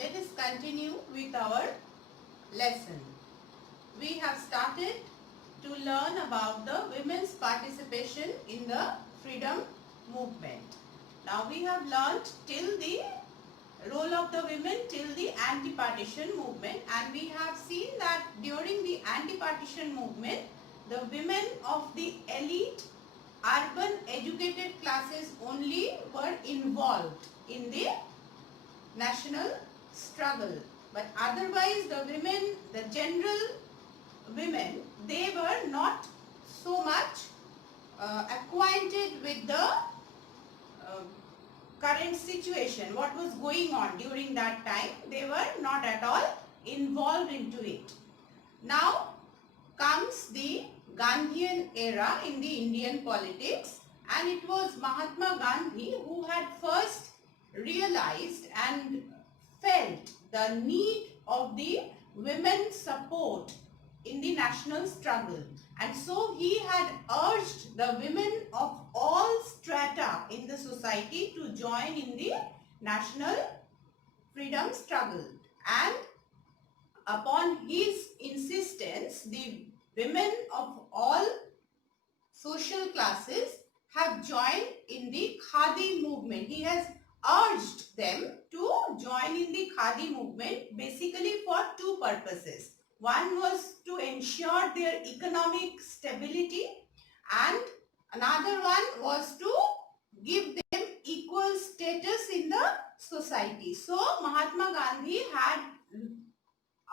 let us continue with our lesson. We have started to learn about the women's participation in the freedom movement. Now we have learnt till the role of the women till the anti-partition movement, and we have seen that during the anti-partition movement the women of the elite urban educated classes only were involved in the national struggle, but otherwise the women, the general women, they were not so much acquainted with the current situation, what was going on during that time. They were not at all involved into it. Now comes the Gandhian era in the Indian politics, and it was Mahatma Gandhi who had first realized and felt the need of the women's support in the national struggle, and so he had urged the women of all strata in the society to join in the national freedom struggle. And upon his insistence, the women of all social classes have joined in the Khadi movement. He has urged them to join in the Khadi movement basically for two purposes. One was to ensure their economic stability, and another one was to give them equal status in the society. So Mahatma Gandhi had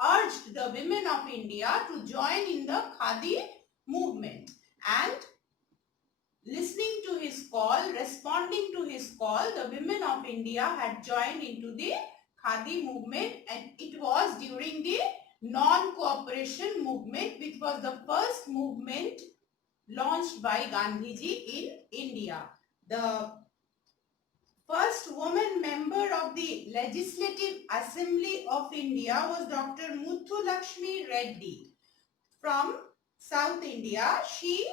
urged the women of India to join in the Khadi movement, and listening to his call, responding to his call, the women of India had joined into the Khadi movement, and it was during the non-cooperation movement, which was the first movement launched by Gandhiji in India. The first woman member of the Legislative Assembly of India was Dr. Muthulakshmi Reddy from South India. She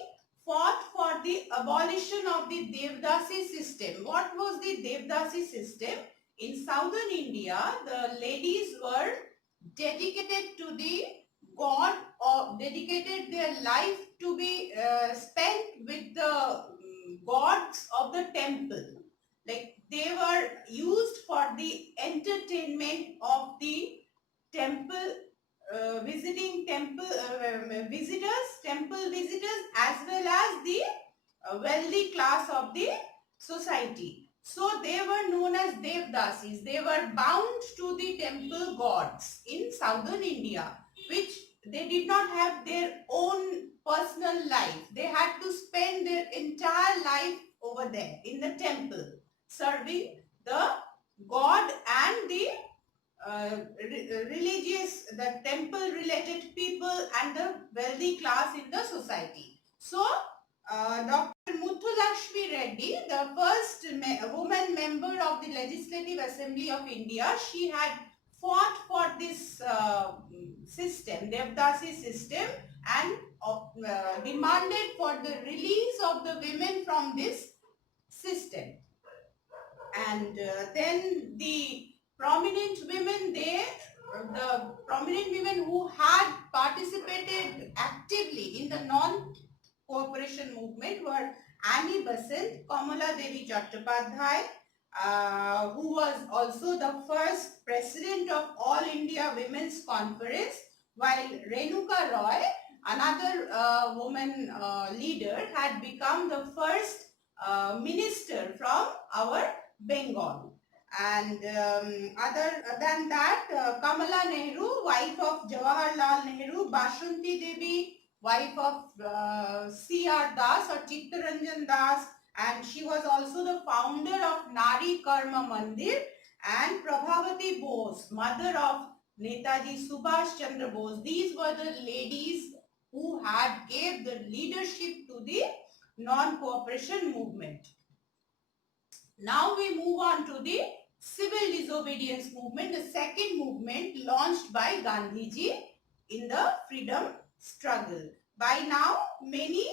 fought for the abolition of the Devdasi system. What was the Devdasi system? In southern India, the ladies were dedicated to the god, or dedicated their life to be spent with the gods of the temple. Like they were used for the entertainment of the temple visiting temple visitors, as well as the wealthy class of the society. So they were known as Devdasis. They were bound to the temple gods in southern India, which they did not have their own personal life. They had to spend their entire life over there in the temple, serving the god and the religious, the temple related people and the wealthy class in the society. So Dr. Muthulakshmi Reddy, the first woman member of the Legislative Assembly of India, she had fought for this system, Devdasi system, and demanded for the release of the women from this system. And then the prominent women, the prominent women who had participated actively in the non-cooperation movement were Annie Besant, Kamala Devi Chattopadhyay, who was also the first president of All India Women's Conference, while Renuka Roy, another woman leader, had become the first minister from our Bengal. And other than that, Kamala Nehru, wife of Jawaharlal Nehru, Bashanti Devi, wife of C.R. Das or Chittaranjan Das, and she was also the founder of Nari Karma Mandir, and Prabhavati Bose, mother of Netaji Subhash Chandra Bose. These were the ladies who had gave the leadership to the non-cooperation movement. Now we move on to the civil disobedience movement, the second movement launched by Gandhiji in the freedom struggle. By now, many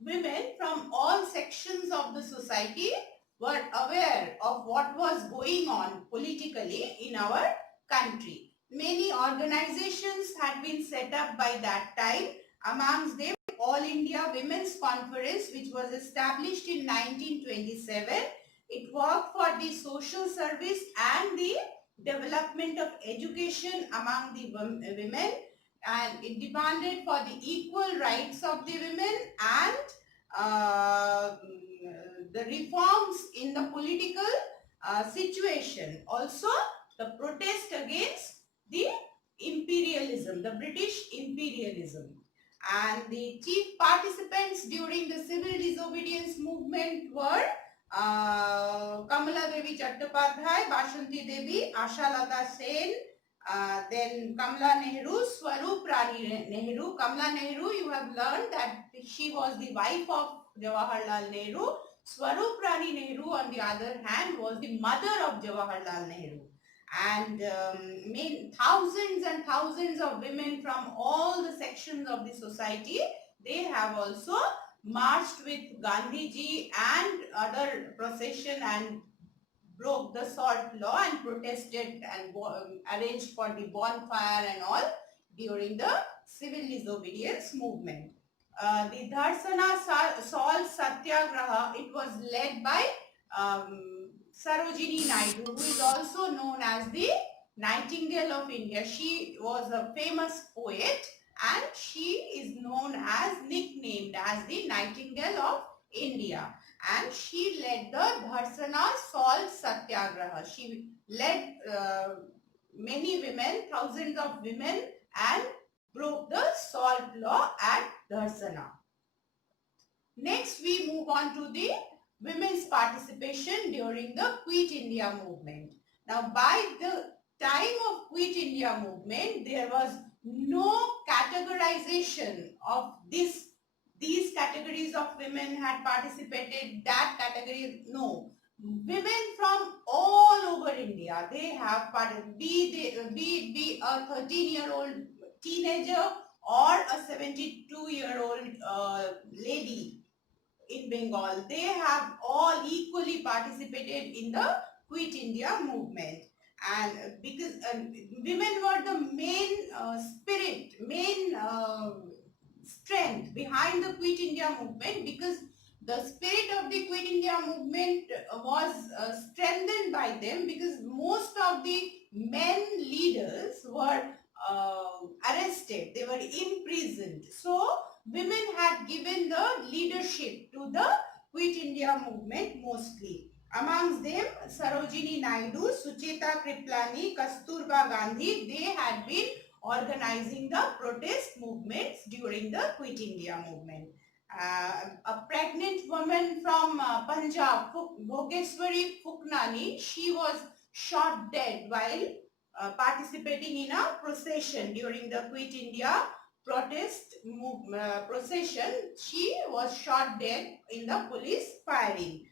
women from all sections of the society were aware of what was going on politically in our country. Many organizations had been set up by that time. Amongst them, All India Women's Conference, which was established in 1927. It worked for the social service and the development of education among the women, and it demanded for the equal rights of the women and the reforms in the political situation. Also, the protest against the imperialism, the British imperialism. And the chief participants during the civil disobedience movement were Kamala Devi Chattopadhyay, Bashanti Devi, Ashalata Sen, then Kamala Nehru, Swarup Rani Nehru. Kamala Nehru, you have learned that she was the wife of Jawaharlal Nehru. Swarup Rani Nehru, on the other hand, was the mother of Jawaharlal Nehru. And thousands and thousands of women from all the sections of the society, they have also marched with Gandhiji and other procession and broke the salt law and protested and arranged for the bonfire and all during the civil disobedience movement. The Dharsana Salt Satyagraha, it was led by Sarojini Naidu, who is also known as the Nightingale of India. She was a famous poet and she is known as, nicknamed as the Nightingale of India. And she led the Dharsana Salt Satyagraha. She led many women, thousands of women, and broke the salt law at Dharsana. Next, we move on to the women's participation during the Quit India movement. Now, by the time of Quit India movement, there was no categorization of these categories of women had participated, that category, no. Women from all over India, they have participated, be a 13-year-old teenager or a 72-year-old lady in Bengal, they have all equally participated in the Quit India movement. And because women were the main spirit, main strength behind the Quit India movement, because the spirit of the Quit India movement was strengthened by them, because most of the men leaders were arrested, they were imprisoned. So women had given the leadership to the Quit India movement mostly. Amongst them, Sarojini Naidu, Sucheta Kriplani, Kasturba Gandhi, they had been organizing the protest movements during the Quit India movement. A pregnant woman from Punjab, Bhogeswari Phuknani, she was shot dead while participating in a procession during the Quit India protest procession. She was shot dead in the police firing.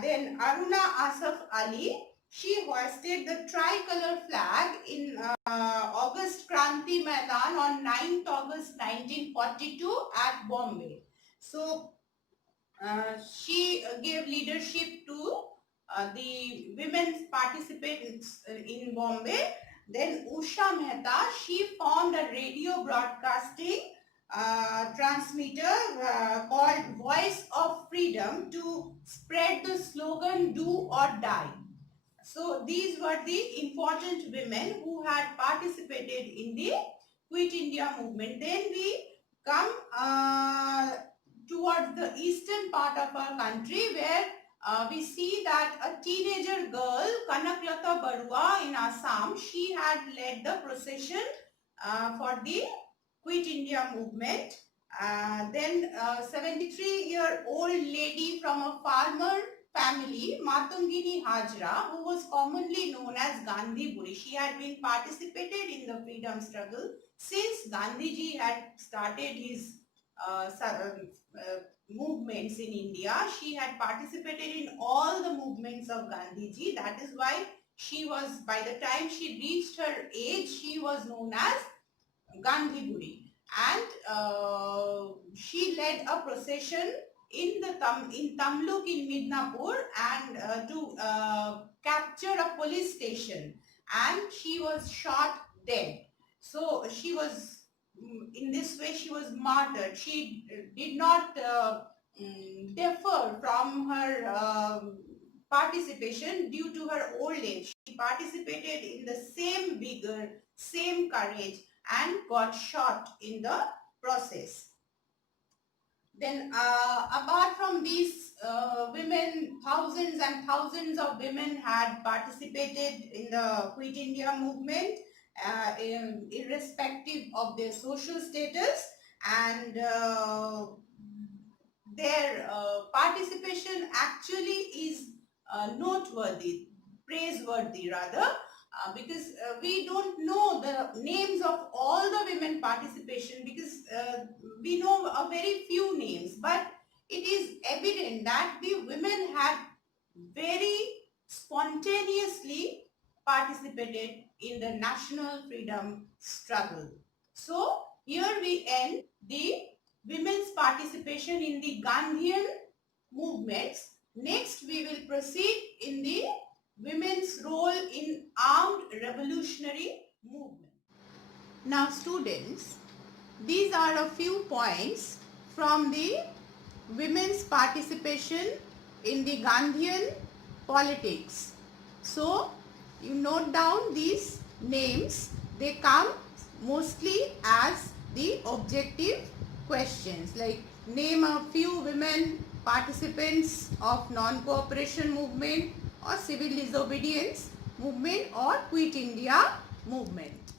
Then Aruna Asaf Ali, she hoisted the tricolor flag in August Kranti Maidan on 9th August 1942 at Bombay. So she gave leadership to the women's participants in Bombay. Then Usha Mehta, she formed a radio broadcasting transmitter called Voice of Freedom to spread the slogan "Do or Die." So these were the important women who had participated in the Quit India movement. Then we come towards the eastern part of our country, where we see that a teenager girl, Kanaklata Barua in Assam, she had led the procession for the Quit India movement. Then 73-year-old lady from a farmer family, Matangini Hajra, who was commonly known as Gandhi Buri. She had been participated in the freedom struggle since Gandhiji had started his movements in India. She had participated in all the movements of Gandhiji. That is why she was, by the time she reached her age, she was known as Gandhi Buri. And she led a procession in Tamluk in Midnapur and to capture a police station. and she was shot dead. So she was, in this way she was martyred. She did not defer from her participation due to her old age. She participated in the same vigor, same courage, and got shot in the process. Then apart from these women, thousands and thousands of women had participated in the Quit India movement, irrespective of their social status, and their participation actually is noteworthy, praiseworthy rather, because we don't know the names of all the women participation, because we know a very few names, but it is evident that the women had very spontaneously participated in the national freedom struggle. So here we end the women's participation in the Gandhian movements. Next we will proceed in the women's role in armed revolutionary movement. Now students, these are a few points from the women's participation in the Gandhian politics. So you note down these names. They come mostly as the objective questions, like name a few women participants of non-cooperation movement or civil disobedience movement or Quit India movement.